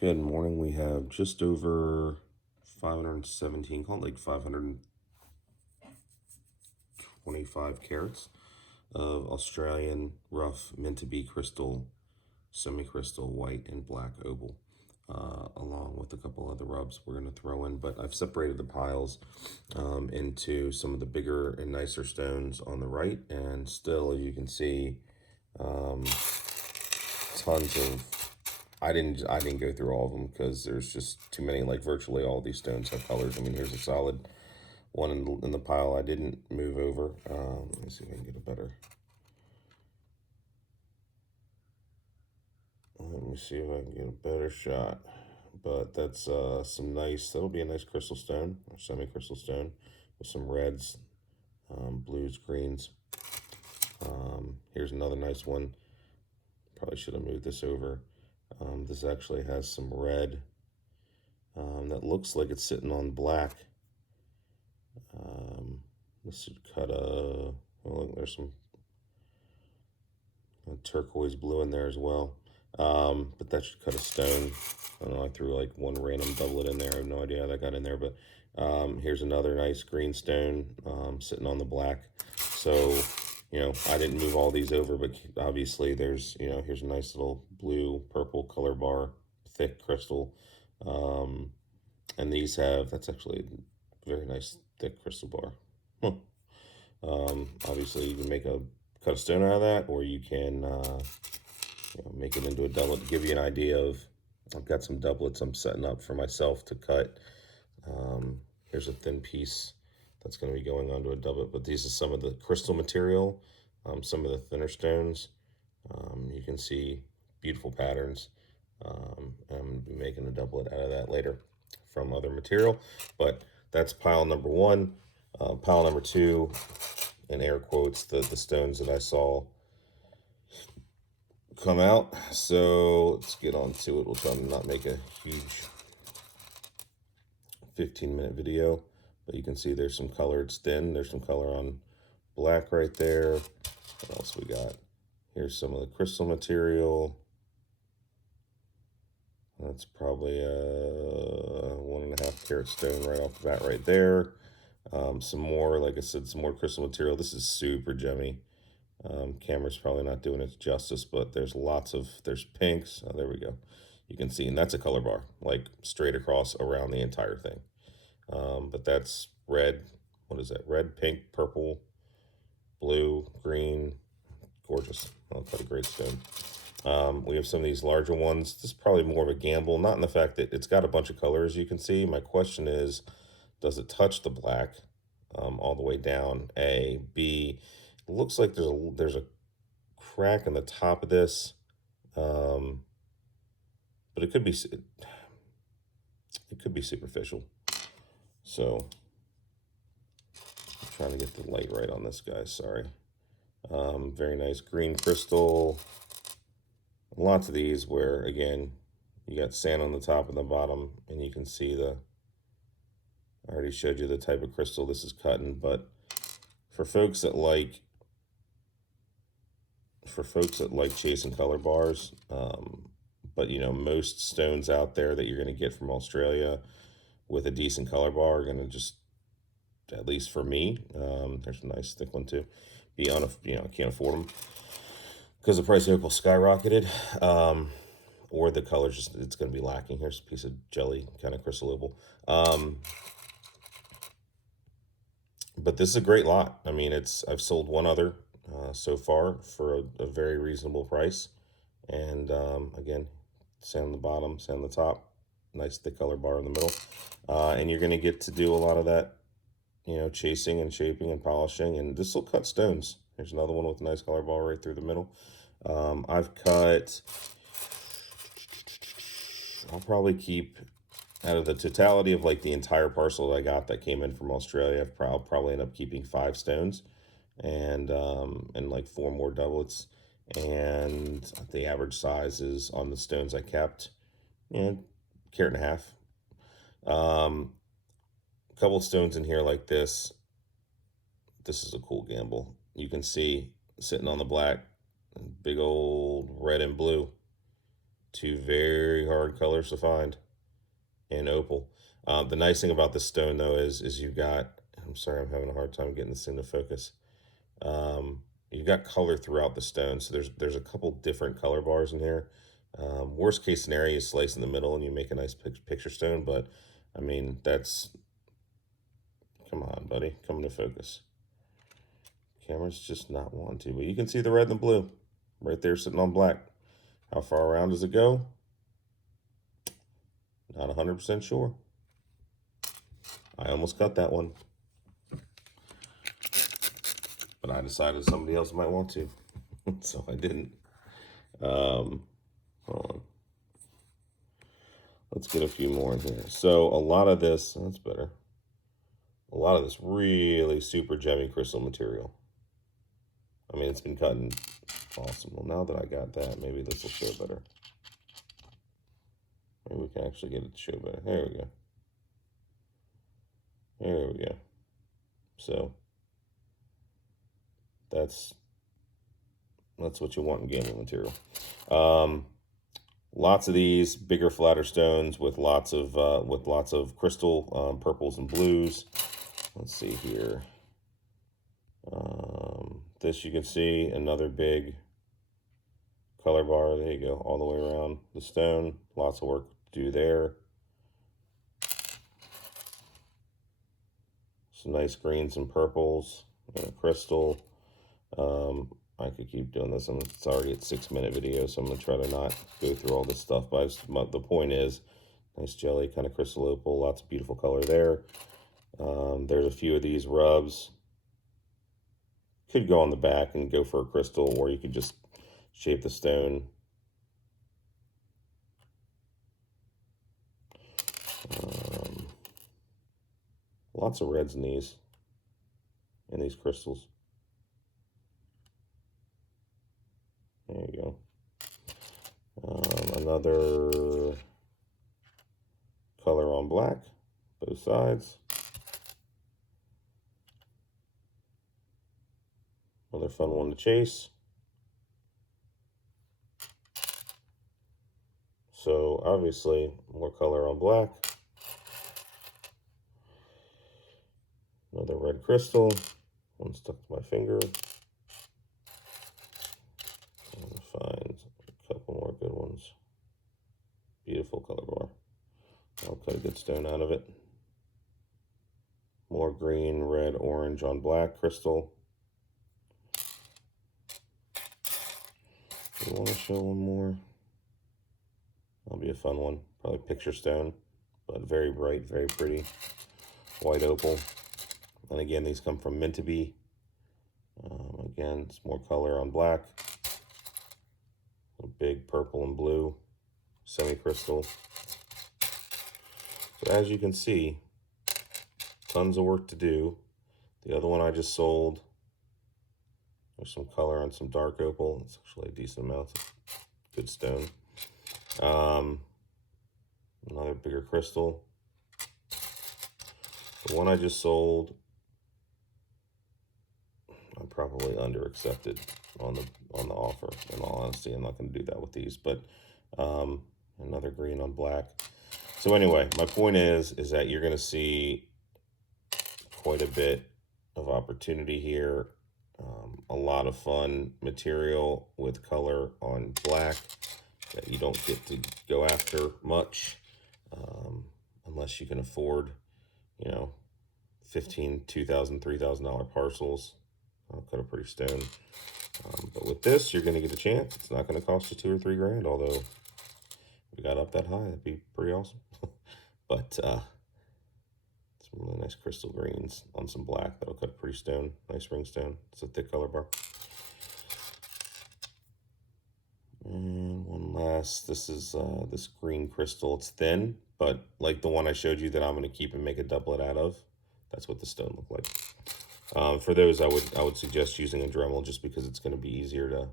Good morning. We have just over 517, call it like 525 carats of Australian Rough Mintabie crystal, semi-crystal, white and black opal, along with a couple other rubs we're going to throw in. But I've separated the piles into some of the bigger and nicer stones on the right, and still, as you can see, tons of. I didn't go through all of them because there's just too many. Like virtually all these stones have colors. I mean, here's a solid one in the pile I didn't move over. Let me see if I can get a better. Let me see if I can get a better shot. But that's some nice. That'll be a nice crystal stone or semi-crystal stone with some reds, blues, greens. Here's another nice one. Probably should have moved this over. This actually has some red that looks like it's sitting on black. This should cut a. Oh, look, there's some turquoise blue in there as well. But that should cut a stone. I don't know, I threw like one random doublet in there. I have no idea how that got in there, but here's another nice green stone sitting on the black. So, I didn't move all these over, but obviously there's, here's a nice little blue, purple color bar, thick crystal. And these that's actually a very nice thick crystal bar. Obviously you can cut a stone out of that, or you can make it into a doublet. To give you an idea of, I've got some doublets I'm setting up for myself to cut. Here's a thin piece that's going to be going onto a doublet, but these are some of the crystal material, some of the thinner stones. You can see beautiful patterns. I'm going to be making a doublet out of that later from other material, but that's pile number one. Pile number two, in air quotes, the stones that I saw come out. So let's get on to it. We'll try to not make a huge 15-minute video, but you can see there's some color. It's thin. There's some color on black right there. What else we got? Here's some of the crystal material. That's probably a 1.5 carat stone right off the bat right there. Some more, like I said, some more crystal material. This is super gemmy. Camera's probably not doing it justice, but there's pinks. Oh, there we go. You can see, and that's a color bar, like straight across around the entire thing. But that's red. What is that? Red, pink, purple, blue, green. Gorgeous. Oh, quite a great stone. We have some of these larger ones. This is probably more of a gamble, not in the fact that it's got a bunch of colors, you can see. My question is, does it touch the black all the way down? A. B, it looks like there's a crack in the top of this, but it could be superficial. So I'm trying to get the light right on this guy. Sorry. Very nice green crystal. Lots of these where, again, you got sand on the top and the bottom, and you can see I already showed you the type of crystal this is cutting. But for folks that like chasing color bars, but most stones out there that you're going to get from Australia with a decent color bar are going to just, at least for me, there's a nice thick one too, be on I can't afford them because the price of opal skyrocketed, or the colors it's going to be lacking. Here's a piece of jelly kind of crystal opal. But this is a great lot. I mean, I've sold one other so far for a very reasonable price. And again, sand on the bottom, sand on the top, nice thick color bar in the middle. And you're going to get to do a lot of that, chasing and shaping and polishing. And this will cut stones. Here's another one with a nice color bar right through the middle. I've cut, I'll probably keep, out of the totality of like the entire parcel that I got that came in from Australia, I'll probably end up keeping 5 stones and like 4 more doublets. And the average size is on the stones I kept, carat and a half. A couple stones in here like this. This is a cool gamble. You can see sitting on the black, big old red and blue. Two very hard colors to find in opal. The nice thing about this stone though is you've got, I'm sorry, I'm having a hard time getting this thing to focus. Um, you've got color throughout the stone, so there's a couple different color bars in here. Worst case scenario, you slice in the middle and you make a nice picture stone, but I mean, that's, come on, buddy, come into focus. Camera's just not wanting to, but you can see the red and the blue right there sitting on black. How far around does it go? Not 100% sure. I almost got that one, but I decided somebody else might want to, so I didn't. Hold on. Let's get a few more in here. So a lot of this, that's better. A lot of this really super gemmy crystal material. I mean, it's been cutting awesome. Well, now that I got that, maybe this will show better. Maybe we can actually get it to show better. There we go. There we go. So that's what you want in gambling material. Lots of these bigger, flatter stones with lots of crystal purples and blues. Let's see here. This you can see another big color bar. There you go, all the way around the stone. Lots of work to do there. Some nice greens and purples and a crystal. I could keep doing this. It's already a 6-minute video, so I'm gonna try to not go through all this stuff. But the point is, nice jelly, kind of crystal opal, lots of beautiful color there. There's a few of these rubs. Could go on the back and go for a crystal, or you could just shape the stone. Lots of reds in these crystals. There you go. Another color on black, both sides. Another fun one to chase. So obviously more color on black. Another red crystal. One stuck to my finger. Find a couple more good ones. Beautiful color bar. I'll cut a good stone out of it. More green, red, orange on black crystal. You want to show one more? That'll be a fun one. Probably picture stone, but very bright, very pretty. White opal. And again, these come from Mintabie. Again, it's more color on black. A big purple and blue semi-crystal. So as you can see, tons of work to do. The other one I just sold, there's some color on some dark opal. It's actually a decent amount of good stone. Another bigger crystal. The one I just sold, I probably under accepted on the offer. In all honesty, I'm not going to do that with these, but another green on black. So anyway, my point is that you're going to see quite a bit of opportunity here. A lot of fun material with color on black that you don't get to go after much unless you can afford, you know, $15,000, $2,000, $3,000 parcels. I'll cut a pretty stone. But with this, you're going to get a chance. It's not going to cost you $2 or $3 grand, although if we got up that high, that'd be pretty awesome. But some really nice crystal greens on some black. That'll cut a pretty stone. Nice ring stone. It's a thick color bar. And one last, this is this green crystal. It's thin, but like the one I showed you that I'm going to keep and make a doublet out of, that's what the stone looked like. For those, I would suggest using a Dremel just because it's going to be easier to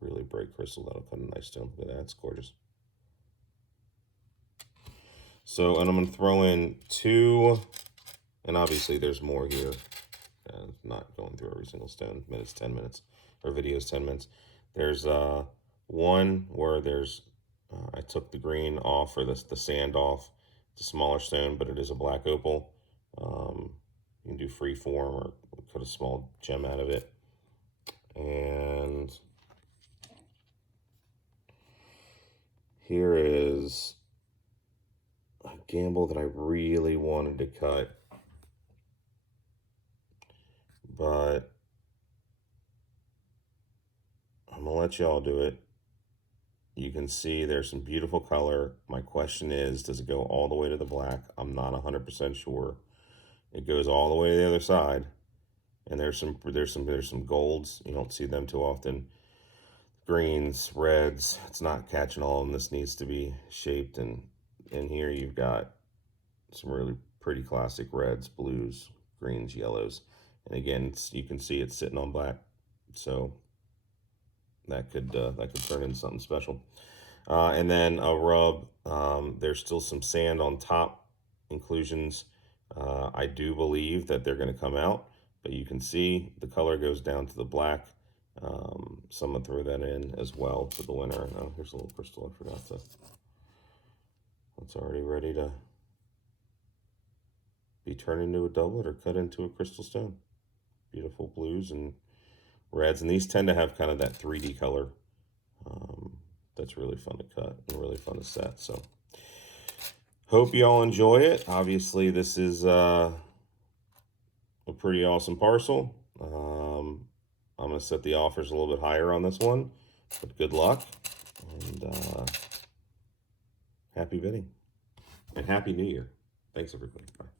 really break crystal. That'll cut a nice stone. Look at that, it's gorgeous. So, and I'm going to throw in 2, and obviously there's more here. Not going through every single stone. Minutes, 10 minutes, or videos 10 minutes. There's one where there's I took the green off, or the sand off. It's a smaller stone, but it is a black opal. You can do free form or put a small gem out of it. And here is a gamble that I really wanted to cut, but I'm gonna let y'all do it. You can see there's some beautiful color. My question is, does it go all the way to the black? I'm not 100% sure. It goes all the way to the other side, and there's some golds. You don't see them too often. Greens, reds. It's not catching all of them. This needs to be shaped, and in here you've got some really pretty classic reds, blues, greens, yellows, and again, you can see it's sitting on black, so that could turn into something special. And then a rub. There's still some sand on top inclusions. I do believe that they're going to come out, but you can see the color goes down to the black. Someone threw that in as well for the winner. Oh, here's a little crystal I forgot to. It's already ready to be turned into a doublet or cut into a crystal stone. Beautiful blues and reds, and these tend to have kind of that 3D color. That's really fun to cut and really fun to set. So hope you all enjoy it. Obviously, this is a pretty awesome parcel. I'm going to set the offers a little bit higher on this one, but good luck, and happy bidding, and Happy New Year. Thanks, everybody. Bye.